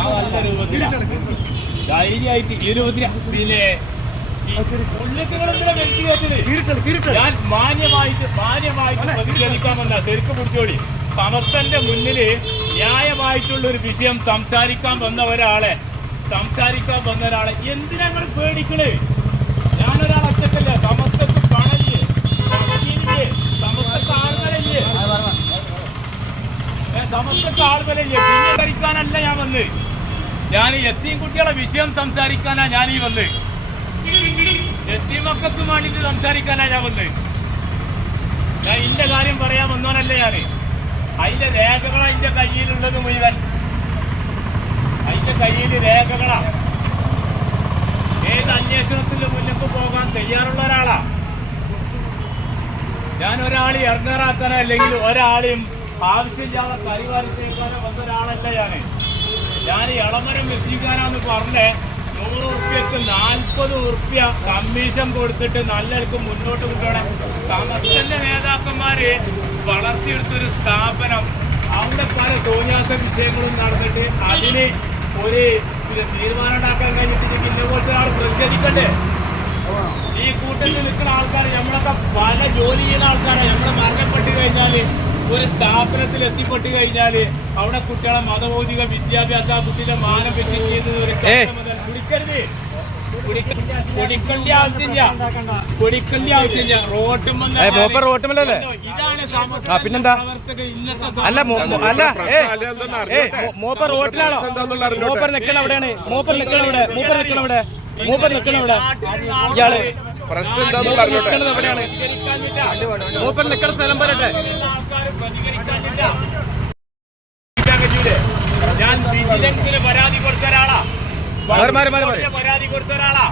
ഞാൻ നല്ല രൂപത്തിലാ ധൈര്യമായിട്ട് ഈ രൂപത്തിലാ? ഞാൻ മാന്യമായിട്ട് മാന്യമായിട്ട് പിടിച്ചോടി. സമസ്തന്റെ മുന്നിൽ ന്യായമായിട്ടുള്ള ഒരു വിഷയം സംസാരിക്കാൻ വന്ന ഒരാളെ സംസാരിക്കാൻ വന്ന ഒരാളെ എന്തിനാ നിങ്ങൾ പേടിക്കണേ? ഞാനൊരാൾ ഒറ്റക്കല്ല. സമസ്തക്ക് പണല്ലേ വക്കീലില്ലേ സമസ്തക്ക് പിന്നെ കഴിക്കാനല്ല ഞാൻ വന്ന്. ഞാൻ എത്തിയും കുട്ടികളെ വിഷയം സംസാരിക്കാനാ ഞാൻ ഈ വന്ന്. എത്തിയും മക്കൾക്ക് വേണ്ടിട്ട് സംസാരിക്കാനാ ഞാൻ വന്ന്. ഞാൻ ഇന്റെ കാര്യം പറയാൻ വന്നോനല്ലേ ഞാൻ. അതിന്റെ രേഖകളാ എന്റെ കയ്യിലുള്ളത് മുഴുവൻ. അതിന്റെ കയ്യിൽ രേഖകളാ. ഏത് അന്വേഷണത്തിന്റെ മുന്നിലേക്ക് പോകാൻ തയ്യാറുള്ള ഒരാളാ. ഞാൻ ഒരാളെ ഇറങ്ങാറാക്കാനോ അല്ലെങ്കിൽ ഒരാളെയും ആവശ്യമില്ലാതെ കരിവാരത്തേക്കാനോ വന്ന ഒരാളല്ല ഞാൻ. ഞാൻ ഇളമരം എത്തിക്കാനാന്ന് പറഞ്ഞേ നൂറ് ഉറുപ്പ്യക്ക് നാൽപ്പത് ഉറുപ്പ്യ കമ്മീഷൻ കൊടുത്തിട്ട് നല്ലവർക്ക് മുന്നോട്ട് കൊണ്ടുപോകണം. സമസ്തന്റെ നേതാക്കന്മാര് വളർത്തിയെടുത്തൊരു സ്ഥാപനം അവിടെ പല തോന്നിയാത്ത വിഷയങ്ങളും നടന്നിട്ട് അതിന് ഒരു തീരുമാനം ഉണ്ടാക്കാൻ കഴിഞ്ഞിട്ട് ഇന്ന പോലത്തെ ആൾ പ്രതിഷേധിക്കണ്ടേ? ഈ കൂട്ടത്തിൽ നിൽക്കുന്ന ആൾക്കാർ നമ്മളൊക്കെ പല ജോലി ചെയ്യുന്ന ആൾക്കാരെ. നമ്മളെ മരണപ്പെട്ട് കഴിഞ്ഞാൽ ഒരു സ്ഥാപനത്തിൽ എത്തിപ്പെട്ട് കഴിഞ്ഞാൽ അവിടെ കുട്ടികളെ മതബോധിക വിദ്യാഭ്യാസ കുട്ടികളെ കുട്ടിയുടെ മാനം വെച്ച് ചെയ്യുന്നത് ഒരു മുതൽ. കുടിക്കരുത്. കുടിക്കേണ്ട ആവശ്യമില്ല. കുടിക്കേണ്ട ആവശ്യമില്ല. റോട്ടും റോട്ടുമല്ലേ ഇതാണ് പിന്നെന്താ? അല്ല അല്ല മൂപ്പർ റോട്ടിലാണോ? മൂപ്പർ അവിടെയാണ്. മൂപ്പർ അവിടെ. മൂപ്പർ അവിടെ. മൂപ്പർ അവിടെ. ഇയാൾ. പ്രശ്നം പറഞ്ഞോട്ടെ. മൂപ്പർ സ്ഥലം പറയട്ടെ. പ്രതികരിക്കാഞ്ഞിട്ടാ. ഞാൻ വിജിലൻസിന് പരാതി കൊടുത്ത ഒരാളാ. പരാതി കൊടുത്ത ഒരാളാ.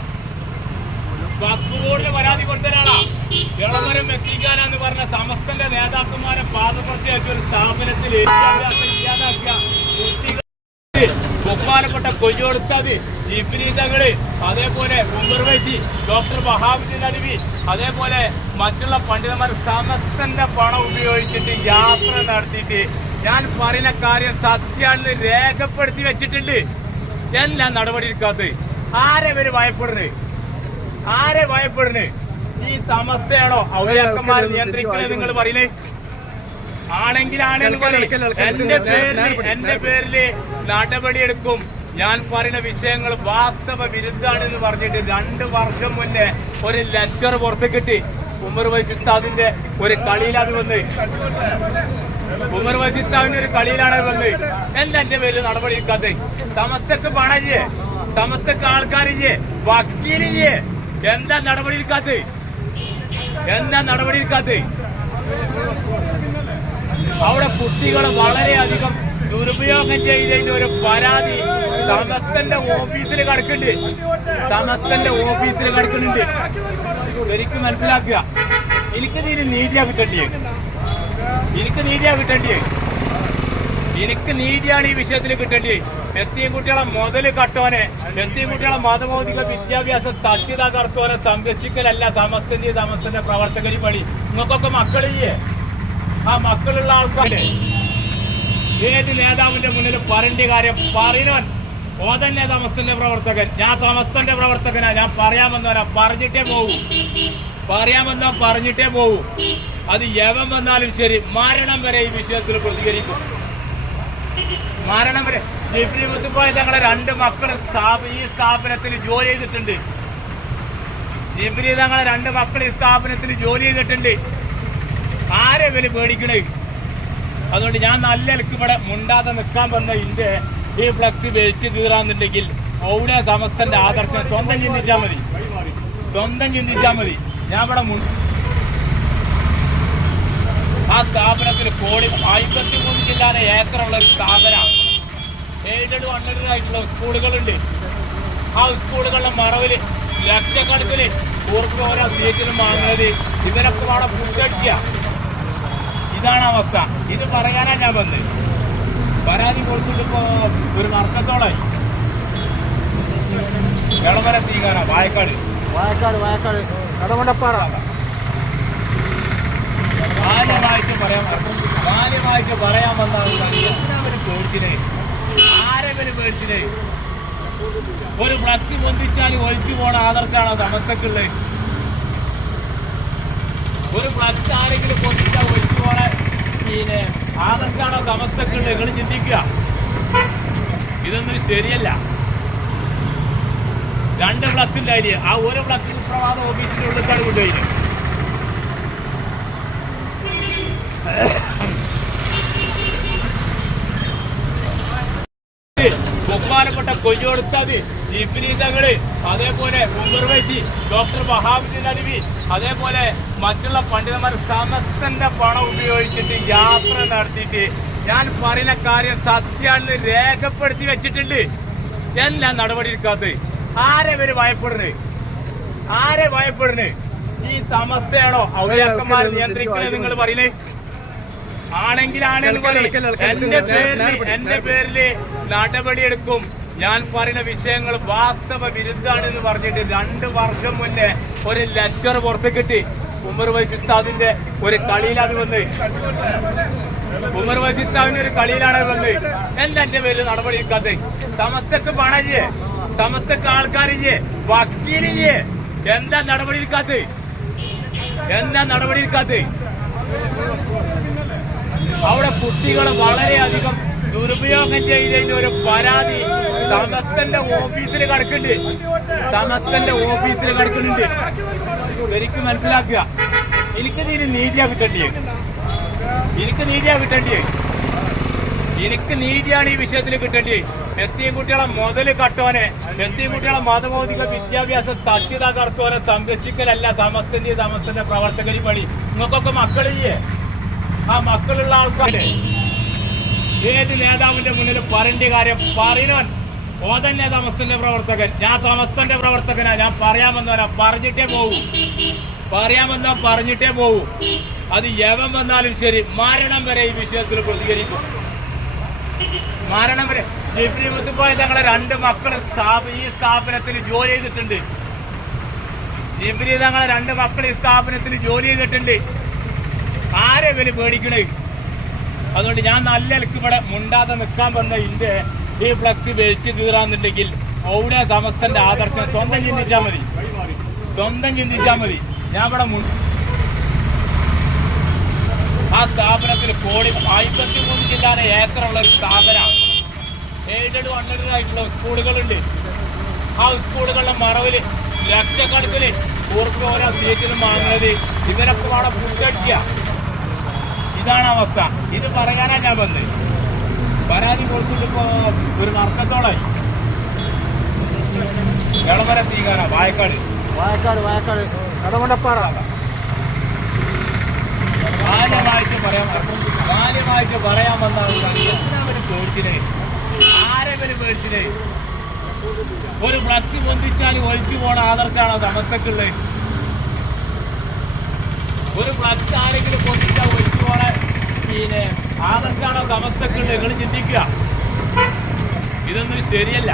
വഖഫ് ബോർഡിന് പരാതി കൊടുത്ത ഒരാളാ. ഇളമരം എത്തിക്കാനെന്ന് പറഞ്ഞ സമസ്തന്റെ നേതാക്കന്മാരെ പാദപർച്ചയാക്കിയ ഒരു സ്ഥാപനത്തിൽ ഇല്ലാതാക്കിയ ബഹുമാനപ്പെട്ട കൊയ്യോടുത്തത് ജിബ്രീതങ്ങൾ അതേപോലെ ഉമർ ഡോക്ടർ വഹാബുദ്ദീൻ അലിവി അതേപോലെ മറ്റുള്ള പണ്ഡിതന്മാർ സമസ്തന്റെ പണം ഉപയോഗിച്ചിട്ട് യാത്ര നടത്തിയിട്ട് ഞാൻ പറയുന്ന കാര്യം സത്യാണെന്ന് രേഖപ്പെടുത്തി വെച്ചിട്ടുണ്ട്. എന്താ നടപടി എടുക്കാത്തത്? ആരെ ഇവർ ഭയപ്പെടുന്നത്? ആരെ ഭയപ്പെടുന്നത്? ഈ സമസ്തയാണോ ഔദ്യാക്കന്മാർ നിയന്ത്രിക്കണേ നിങ്ങൾ പറയുന്നേ ആണെങ്കിലാണെന്ന് പറയും എന്റെ പേരിൽ എന്റെ പേരിൽ നടപടിയെടുക്കും. ഞാൻ പറയുന്ന വിഷയങ്ങൾ വാസ്തവ വിരുദ്ധാണെന്ന് പറഞ്ഞിട്ട് രണ്ട് വർഷം മുന്നേ ഒരു ലെറ്റർ പുറത്ത് കിട്ടി ഉമർ വൈസിത്താദിന്റെ ഒരു കളിയിലാണ് വന്ന്. ഉമർ വൈസിത്താവിന്റെ ഒരു കളിയിലാണ് വന്ന്. എന്താ എന്റെ പേരിൽ നടപടി എടുക്കാതെ സമസ്തക്ക് പണല്ലേ സമസ്തക്ക് ആൾക്കാരില്ലേ വക്കീലില്ലേ എന്താ നടപടി എടുക്കാത്ത എന്താ നടപടി എടുക്കാത്ത അവിടെ കുട്ടികൾ വളരെയധികം ദുരുപയോഗം ചെയ്തതിന്റെ ഒരു പരാതി തമസ്തന്റെ ഓഫീസിൽ കിടക്കുന്നുണ്ട്. തമസ്തന്റെ ഓഫീസിൽ കിടക്കുന്നുണ്ട്. എനിക്ക് മനസ്സിലാക്കുക. എനിക്ക് നീതി നീതിയാ കിട്ടണ്ടേ എനിക്ക് നീതിയാ കിട്ടണ്ടേ എനിക്ക് നീതിയാണ് ഈ വിഷയത്തിൽ കിട്ടണ്ടേ എത്തിയും കുട്ടികളെ മുതൽ കട്ടോനെ എത്തിയും കുട്ടികളെ മതഭൗതിക വിദ്യാഭ്യാസം തച്ചിത കർത്തോനെ സംരക്ഷിക്കലല്ല സമസ്തന്റെ സമസ്തന്റെ പ്രവർത്തകരി പണി നിങ്ങൾക്കൊക്കെ മക്കളില്ലേ? ആ മക്കളുള്ള ആൾക്കാര് ഏത് നേതാവിന്റെ മുന്നിൽ പറയേണ്ട കാര്യം പറയുന്നവൻ? ഓ തന്നെ സമസ്തന്റെ പ്രവർത്തകൻ. ഞാൻ സമസ്തന്റെ പ്രവർത്തകനാ. ഞാൻ പറയാൻ വന്നവനാ പറഞ്ഞിട്ടേ പോകൂ പറയാമെന്നാ പറഞ്ഞിട്ടേ പോകൂ അത് യവം വന്നാലും ശരി. മരണം വരെ ഈ വിഷയത്തിൽ പ്രതികരിക്കും. മരണം വരെ. ജിബ്രി മുത്തുപ്പായ തങ്ങളെ രണ്ട് മക്കൾ ഈ സ്ഥാപനത്തിൽ ജോലി ചെയ്തിട്ടുണ്ട്. ജിബ്രി തങ്ങളെ രണ്ട് മക്കൾ ഈ സ്ഥാപനത്തിൽ ജോലി ചെയ്തിട്ടുണ്ട്. ആരെ ഇവർ പേടിക്കണേ? അതുകൊണ്ട് ഞാൻ നല്ല നിലയ്ക്ക് ഇവിടെ മുണ്ടാതെ നിൽക്കാൻ വന്ന ഇന്റെ ഈ ഫ്ലക്സ് വെച്ച് കീറാന്നുണ്ടെങ്കിൽ ഔടെ സമസ്തന്റെ ആദർശം സ്വന്തം ചിന്തിച്ചാ മതി. സ്വന്തം ചിന്തിച്ചാ മതി. ഞാൻ ഇവിടെ ആ സ്ഥാപനത്തിൽ കോടി അമ്പത്തി മൂന്ന് ജില്ലാതെ ഏക്കറുള്ള ഒരു സ്ഥാപനമാണ് എയ്ഡഡ് ആയിട്ടുള്ള സ്കൂളുകളുണ്ട്. ആ സ്കൂളുകളുടെ മറവിൽ ലക്ഷക്കണക്കിന് ഓർക്കുന്ന ഓരോ സീറ്റിലും വാങ്ങുന്നത് ഇവരൊക്കെ അവിടെ ഫുഡടിക്കുക ഇതാണ് അവസ്ഥ. ഇത് പറയാനാ ഞാൻ വന്നത് പരാതി കൊടുത്തിട്ടിപ്പോ ഒരു വർഷത്തോളായി. ഇളമര തീകാന വായക്കാട്. വായക്കാട് വായക്കാട്. കടമണ്ടപ്പാറ. മാന്യമായിട്ട് പറയാൻ മാന്യമായിട്ട് പറയാൻ വന്ന എന്തിനാ അവർ പേടിച്ചിനെ ആരെ പേര് ഒരു ഫ്ലക്സ് പൊന്തിച്ചാൽ ഒഴിച്ചു പോണ ആദർശാണ് സമസ്തക്കുള്ളത് ഒരു ഫ്ലക്സ് ആരെങ്കിലും പൊട്ടിച്ച പോണ പിന്നെ ആദർശാണോ സമസ്തക്കൾ നിങ്ങൾ ചിന്തിക്കുക? ഇതൊന്നും ശരിയല്ല. രണ്ട് ഫ്ലക്സ് ഉണ്ടായില്ലേ ആ ഒരു ഫ്ലക്സ് പ്രവാദ ഓഫീസിന്റെ ഉള്ളിലാണ് കൊണ്ടുപോയി ബഹുമാനപ്പെട്ട കൊയ്യോടുത്തത് ജിഫ്രീതകൾ അതേപോലെ ഉമർവൈറ്റി ഡോക്ടർ വഹാബുദ്ദീൻ അലിവി അതേപോലെ മറ്റുള്ള പണ്ഡിതന്മാർ സമസ്തന്റെ പണം ഉപയോഗിച്ചിട്ട് യാത്ര നടത്തിയിട്ട് ഞാൻ പറയുന്ന കാര്യം സത്യാണെന്ന് രേഖപ്പെടുത്തി വെച്ചിട്ടുണ്ട്. എല്ലാം നടപടി എടുക്കാത്തത്? ആരെ ഇവർ ഭയപ്പെടുന്നത്? ആരെ ഭയപ്പെടുന്നത്? ഈ സമസ്തയാണോ ഔദ്യോഗികന്മാർ നിയന്ത്രിക്കണേ നിങ്ങൾ പറയുന്നേ ആണെങ്കിലാണെന്ന് പറയും എന്റെ പേരിൽ എന്റെ പേരിൽ നടപടിയെടുക്കും. ഞാൻ പറയുന്ന വിഷയങ്ങൾ വാസ്തവ വിരുദ്ധാണെന്ന് പറഞ്ഞിട്ട് രണ്ട് വർഷം മുന്നേ ഒരു ലെറ്റർ പുറത്ത് കിട്ടി. ഉമർ വൈസിത്താദിന്റെ ഒരു കളിയിലാണ് വന്ന് ഉമർ വൈസിത്താവിന്റെ ഒരു കളിയിലാണ് വന്ന് എന്താ എന്റെ പേരിൽ നടപടി എടുക്കാതെ സമസ്തക്ക് പണല്ലേ സമസ്തക്ക് ആൾക്കാരില്ലേ വക്കീലില്ലേ എന്താ നടപടി എടുക്കാത്ത എന്താ നടപടി എടുക്കാത്ത അവിടെ കുട്ടികൾ വളരെയധികം ദുരുപയോഗം ചെയ്തതിന്റെ ഒരു പരാതി സമസ്തന്റെ ഓഫീസിൽ കിടക്കുന്നുണ്ട്. സമസ്തന്റെ ഓഫീസിൽ കിടക്കുന്നുണ്ട്. എനിക്ക് മനസ്സിലാക്കുക. എനിക്ക് നീ നീതിയാ കിട്ടണ്ടേ. എനിക്ക് നീതിയാ കിട്ടണ്ടേ. എനിക്ക് നീതിയാണ് ഈ വിഷയത്തിൽ കിട്ടേണ്ടത് എത്തിയും കുട്ടികളെ മുതൽ കട്ടോനെ എത്തിയും കുട്ടികളെ മതബൗദ്ധിക വിദ്യാഭ്യാസം തച്ചിത കടത്തോനെ സംരക്ഷിക്കലല്ല സമസ്തന്റെ സമസ്തന്റെ പ്രവർത്തകരി പണി. നിങ്ങൾക്കൊക്കെ മക്കളില്ലേ? ആ മക്കളുള്ള ആൾക്കാരെ ഏത് നേതാവിന്റെ മുന്നിൽ പറയേണ്ട കാര്യം പറയുന്നവൻ. ഓ തന്നെ സമസ്തന്റെ പ്രവർത്തകൻ? ഞാൻ സമസ്തന്റെ പ്രവർത്തകനാ. ഞാൻ പറയാമെന്നവരാ പറഞ്ഞിട്ടേ പോകൂ പറയാമെന്നാ പറഞ്ഞിട്ടേ പോകൂ അത് യവൻ വന്നാലും ശരി. മരണം വരെ ഈ വിഷയത്തിൽ പ്രതികരിക്കും. മരണം വരെ. ജിബ്രി മുത്തുപോയ തങ്ങളെ രണ്ട് മക്കൾ ഈ സ്ഥാപനത്തിൽ ജോലി ചെയ്തിട്ടുണ്ട്. ജിബ്രി തങ്ങളെ രണ്ട് മക്കൾ ഈ സ്ഥാപനത്തിൽ ജോലി ചെയ്തിട്ടുണ്ട്. ആരെ ഇവർ പേടിക്കണേ? അതുകൊണ്ട് ഞാൻ നല്ല ഇവിടെ മുണ്ടാതെ നിൽക്കാൻ വന്ന ഇന്റെ ഈ ഫ്ലക്സ് വെച്ച് കീറാന്നുണ്ടെങ്കിൽ അവിടെ സമസ്തന്റെ ആദർശം സ്വന്തം ചിന്തിച്ചാൽ മതി. സ്വന്തം ചിന്തിച്ചാൽ മതി. ഞാൻ ഇവിടെ മുൻ- ആ സ്ഥാപനത്തിൽ കോടി അമ്പത്തി മൂന്ന് ജില്ലാന ഏക്കറുള്ള ഒരു സ്ഥാപനമാണ് എയ്ഡഡ് അൺഎയ്ഡഡ് ആയിട്ടുള്ള സ്കൂളുകളുണ്ട്. ആ സ്കൂളുകളുടെ മറവിൽ ലക്ഷക്കണക്കിന് ഉറുപ്പ് ഓരോ സീറ്റിലും വാങ്ങുന്നത് ഇവരൊക്കെ അവിടെ പുറ്റടിക്കുക ഇതാണ് അവസ്ഥ. ഇത് പറയാനാ ഞാൻ വന്നത്. പരാതി കൊടുത്തിട്ടിപ്പോ ഒരു നർക്കത്തോളായി. വെളമര തീകാന വായക്കാട്. വായക്കാട് വായക്കാട്. കടമണ്ടപ്പാറ. ബാല്യമായിട്ട് പറയാൻ ബാല്യമായിട്ട് പറയാൻ വന്ന ആൾക്കാർ എന്തിനാ അവർ പേടിച്ചിനെ ആരെവര് പേടിച്ചിനെ ഒരു ഫ്ലക്സ് പൊന്തിച്ചാൽ ഒഴിച്ചു പോണ ആദർശമാണ് സമസ്തക്കുള്ളത് ഒരു ഫ്ലക്സ് ആരെങ്കിലും പൊന്തിച്ചാൽ ഒഴിച്ചു പോണ? പിന്നെ ആദർശാണോ സമസ്തക്കുള്ളത് നിങ്ങൾ ചിന്തിക്കുക? ഇതൊന്നും ശരിയല്ല.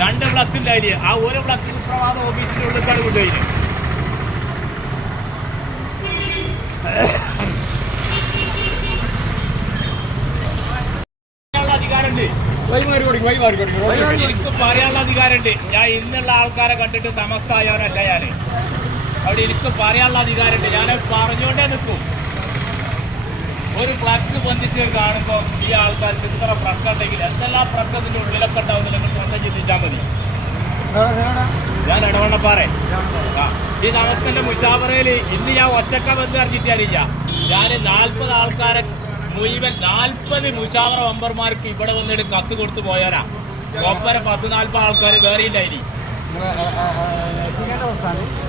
രണ്ട് ഉണ്ടായില്ലേ ആ ഒരു ബ്ലക്ക് ഉത്തരവാദ ഓഫീസിന്റെ ഉള്ളിലാണ് കൊണ്ടുപോയി. എനിക്ക് പറയാനുള്ള അധികാരമുണ്ട്. ഞാൻ ഇന്നുള്ള ആൾക്കാരെ കണ്ടിട്ട് തമസ്തായവനല്ല ഞാൻ അവിടെ എനിക്ക് പറയാനുള്ള അധികാരമുണ്ട്. ഞാൻ പറഞ്ഞുകൊണ്ടേ നിൽക്കും. ഒരു ഫ്ലക്സ് ബന്ധിച്ച് കാണുമ്പോൾ ഈ ആൾക്കാർക്ക് ഇത്ര പ്രക്ക ഉണ്ടെങ്കിൽ എന്തെല്ലാം പ്രശ്നത്തിന്റെ ഉള്ളിലൊക്കെ ഉണ്ടാവും നിങ്ങൾ സ്വന്തം ചിന്തിച്ചാൽ മതി. ഞാൻ ഇടവണ്ണപ്പാറേ ആ. ഈ സമസ്തന്റെ മുഷാവറയിൽ ഇന്ന് ഞാൻ ഒറ്റക്ക ബന്ധം അറിഞ്ഞിട്ടറിയില്ല ഞാൻ നാൽപ്പത് ആൾക്കാരെ മുഴുവൻ നാൽപ്പത് മുഷാവറ മെമ്പർമാർക്ക് ഇവിടെ വന്നിട്ട് കത്ത് കൊടുത്തു പോയാരാ. ഒപ്പര പത്ത് നാൽപ്പത് ആൾക്കാർ വേറെ ഉണ്ടായിരി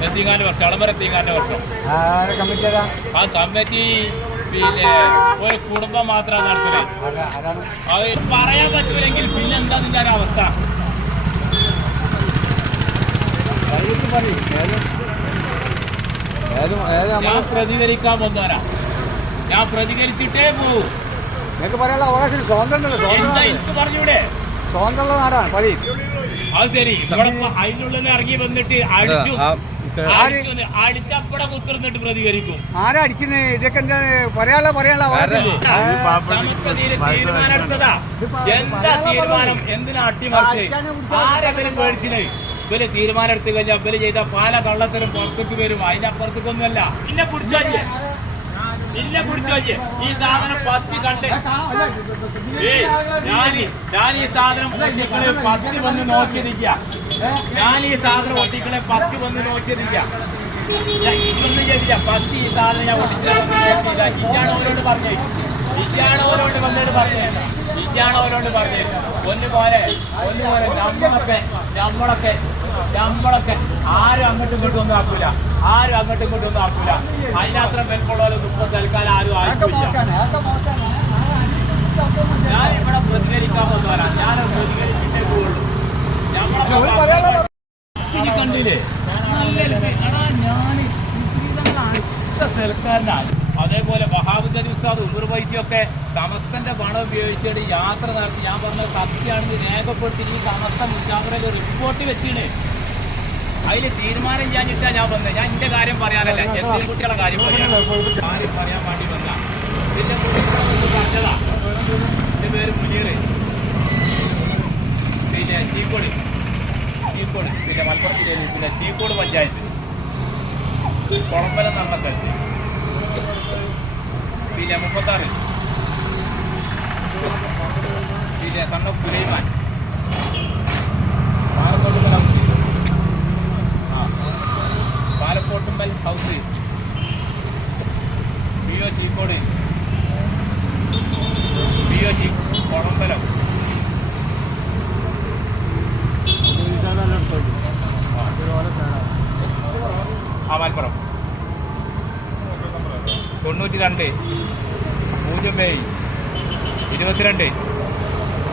എത്തിങ്ങാന്റെ വർഷം എത്തിങ്ങാന്റെ വർഷം ആ കമ്മിറ്റി പിന്നെ ഒരു കുടുംബം മാത്രമാണ് നടത്തില്ല അത് പറയാൻ പറ്റൂലെങ്കിൽ പിന്നെ എന്താ നിന്റെ ഒരു അവസ്ഥ? ഞാൻ പ്രതികരിക്കാൻ വന്നവരാ ഞാൻ പ്രതികരിച്ചിട്ടേ പോവൂ. നിങ്ങൾക്ക് പറയാനുള്ള അവകാശം സ്വാതന്ത്ര്യമുണ്ടല്ലോ എന്താ സ്വാതന്ത്ര്യം എനിക്ക് പറഞ്ഞൂടെ? സ്വാതന്ത്ര്യമുള്ള നാടാണ്. പഴി. അത് ശരി. ഇവിടെ അതിനുള്ളിൽ ഇറങ്ങി വന്നിട്ട് അടിച്ചു. അടിച്ചപ്പടെ കുത്തിർന്നിട്ട് പ്രതികരിക്കും. ആരാ അടിക്കുന്നേ? ഇതൊക്കെ എന്താ? പറയാനുള്ള പറയാനുള്ള എന്താ തീരുമാനം? എന്തിനാ അട്ടിമറിച്ച്? ആരെങ്കിലും പേടിച്ചില്ലേ? ഇവർ തീരുമാനം എടുത്തു കഴിഞ്ഞാൽ ഇവർ ചെയ്ത പല കള്ളത്തിനും പുറത്തേക്ക് വരും. അതിന്റെ അപ്പുറത്തേക്കൊന്നുമല്ല പിന്നെ പിടിച്ചോച്ചേ ഇന്നെ പിടിച്ചോച്ചേ ഈ സാധനം ഫസ്റ്റ് കണ്ട്. ഞാൻ ഞാൻ ഈ സാധനം ഒട്ടിക്കളെ ഫസ്റ്റ് വന്ന് നോക്കിയിരിക്ക. ഞാൻ ഈ സാധനം ഒട്ടിക്കളെ ഫസ്റ്റ് വന്ന് നോക്കിയിരിക്ക. ഞാൻ ഇതൊന്നും ചെയ്തില്ല. ഫസ്റ്റ് ഈ സാധനം ഞാൻ ഒട്ടിച്ചത് ഇതാണ് അവരോട് പറഞ്ഞേ. ഇതാണ് അവരോട് വന്നിട്ട് പറഞ്ഞേ. ഇതാണ് അവരോട് പറഞ്ഞേ. ഒന്ന് പോലെ ഒന്ന് പോലെ നമ്മളൊക്കെ നമ്മളൊക്കെ നമ്മളൊക്കെ ആരും അങ്ങോട്ടും ഇങ്ങോട്ടും ഒന്നും ആക്കൂല. ആരും അങ്ങോട്ടും ഇങ്ങോട്ടും ഒന്നും ആക്കൂല. അതിനത്ര വെൽക്കൊള്ളവരൊന്നും ഇപ്പൊ തൽക്കാലം ആരും ആയിട്ടില്ല ഞാൻ ഇവിടെ പ്രതികരിക്കാൻ വന്നവരാ ഞാൻ പ്രതികരിച്ചിട്ടേ പോകുള്ളൂ ഞമ്മളെ ഇനി കണ്ടില്ലേ? സ്ഥലക്കാരനാണ് അതേപോലെ വഹാബുദ്ദീൻ ഉസ്താദ് ഉമർ വൈദ്യൊക്കെ സമസ്തന്റെ പണം ഉപയോഗിച്ചിട്ട് യാത്ര നടത്തി. ഞാൻ പറഞ്ഞ സത്യമാണെന്ന് രേഖപ്പെടുത്തി ഈ സമസ്ത മുജാഗ്രത റിപ്പോർട്ട് വെച്ചിണ് അതിൽ തീരുമാനം ചെയ്യാനിട്ടാ ഞാൻ വന്നത് ഞാൻ എന്റെ കാര്യം പറയാനല്ല എന്റെ കുട്ടികളെ കാര്യം പറയാൻ പറയാൻ വേണ്ടി വന്ന ഇതിന്റെ കൂടെ പറഞ്ഞതാ എന്റെ പേര് മുനീർ പിന്നെ ചീക്കോട് ചീക്കോട് പിന്നെ മലപ്പുറം ജില്ലയിൽ പിന്നെ ചീക്കോട് പഞ്ചായത്ത് കുളമ്പലം നടന്ന സ്ഥലത്ത് പിന്നെ മുപ്പത്താറ് പിന്നെ കണ്ണ പുലൈമാൻ പൂജ്യം ഇരുപത്തിരണ്ട്. ഇരുപത്തിരണ്ട്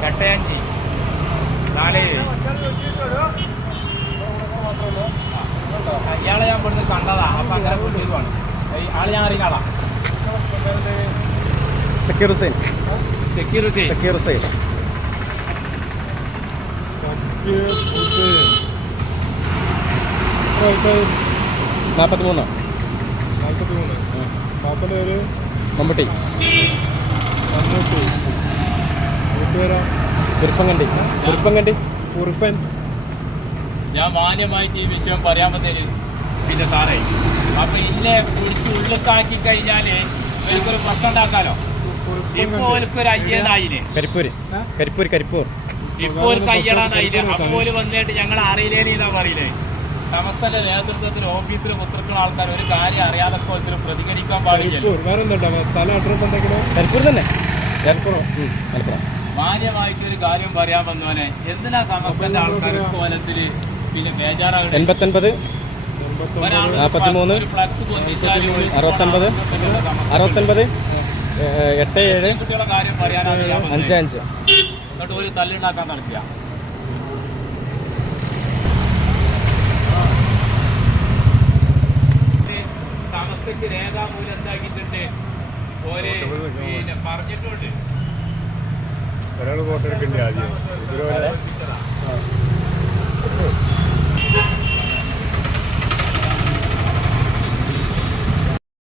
എട്ടയഞ്ച് നാല് ഇയാളെ ഞാൻ ഇവിടുന്ന് കണ്ടതാ. അപ്പൊ അങ്ങനെ കൊണ്ടുവരുവാണ് ആൾ ഞാൻ അറിയുന്ന ആളാ. സക്കീർ ഹുസൈൻ. സെക്യൂരിറ്റി സക്കീർ ഹുസൈൻ. നാൽപ്പത്തി മൂന്ന് മമ്മൂട്ടി. കുറുപ്പൻ. ഞാൻ മാന്യമായിട്ട് ഈ വിഷയം പറയാൻ പറ്റേൽ പിന്നെ സാറേ അപ്പൊ ഇല്ലേ പിടിച്ച് ഉള്ളിത്താക്കി കഴിഞ്ഞാൽ എനിക്കൊരു പ്രശ്നം ഉണ്ടാക്കാലോ? ഇപ്പൊ എനിക്കൊരു അയ്യനായിന് കരിപ്പൂര്. കരിപ്പൂർ കരിപ്പൂർ. ഇപ്പൊ ഒരു കയ്യടാനായിന് അപ്പോൾ വന്നിട്ട് ഞങ്ങൾ അറിയില്ലേന്നാ പറയില്ലേ? സമസ്തന്റെ നേതൃത്വത്തിൽ ഓഫീസിൽ കുത്തിരിക്കുന്ന ആൾക്കാർ ഒരു കാര്യം അറിയാതെ ഇതിന് പ്രതികരിക്കാൻ പാടില്ല. മാന്യമായിട്ട് ഒരു കാര്യം പറയാൻ വന്നവനെ എന്തിനാ സമസ്തന്റെ ആൾക്കാർ കോലത്തിൽ പിന്നെ എൺപത്തൊൻപത് അറുപത്തൊൻപത്, അറുപത്തൊൻപത് എട്ട് ഏഴ് കാര്യം പറയാനാണ് ഞാൻ വന്നത്. അഞ്ച് അഞ്ച്. എന്നിട്ട് ഒരു തല്ലുണ്ടാക്കാൻ നടത്തിയ ഇരുപത്തഞ്ച് രേഖാമൂലം എന്താക്കിയിട്ടുണ്ട്? ഓര് പിന്നെ പറഞ്ഞിട്ടുണ്ട്. ഒരാൾ വോട്ടെടുക്കേണ്ടി ആദ്യം.